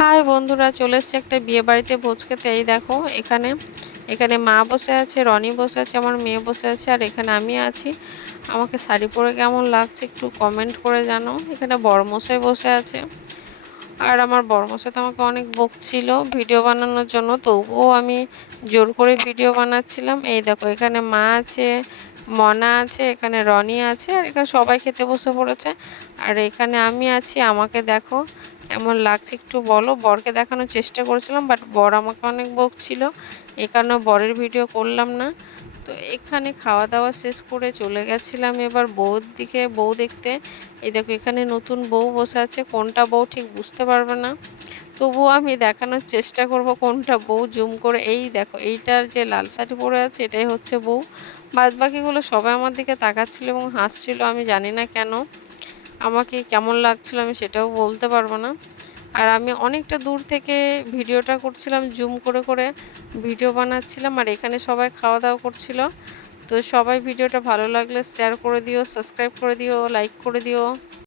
High বন্ধুরা, চলে এসছে একটা বিয়ে বাড়িতে ভোজ খেতে। এই দেখো, এখানে এখানে মা বসে আছে, রনি বসে আছে, আমার মেয়ে বসে আছে, আর এখানে আমি আছি। আমাকে শাড়ি পরে কেমন লাগছে একটু কমেন্ট করে জানো। এখানে বড়মশাই বসে আছে। আর আমার বড়মশাই তো আমাকে অনেক বকছিল ভিডিও বানানোর জন্য, তবুও আমি জোর করে ভিডিও বানাচ্ছিলাম। এই দেখো, এখানে মা আছে, মনা আছে, এখানে রনি আছে, আর এখানে সবাই খেতে বসে পড়েছে। আর এখানে আমি আছি, আমাকে দেখো কেমন লাগছে একটু বলো। বরকে দেখানোর চেষ্টা করেছিলাম বাট বর আমাকে অনেক বকছিল। এ কারণে বরের ভিডিও করলাম না। তো এখানে খাওয়া দাওয়া শেষ করে চলে গেছিলাম এবার বউর দিকে, বউ দেখতে। এই দেখো এখানে নতুন বউ বসে আছে, কোনটা বউ ঠিক বুঝতে পারবে না। তবুও আমি দেখানোর চেষ্টা করব কোনটা বউ, জুম করে। এই দেখো, এইটার যে লাল শাড়ি পরে আছে, এটাই হচ্ছে বউ। বাদ বাকিগুলো সবাই আমার দিকে তাকাচ্ছিল এবং হাসছিল, আমি জানি না কেন। আমাকে কেমন লাগছিল আমি সেটাও বলতে পারব না। আর আমি অনেকটা দূর থেকে ভিডিওটা করছিলাম, জুম করে করে ভিডিও বানাচ্ছিলাম আর এখানে সবাই খাওয়া দাওয়া করছিল। তো সবাই ভিডিওটা ভালো লাগলে শেয়ার করে দিও সাবস্ক্রাইব করে দিও লাইক করে দিও।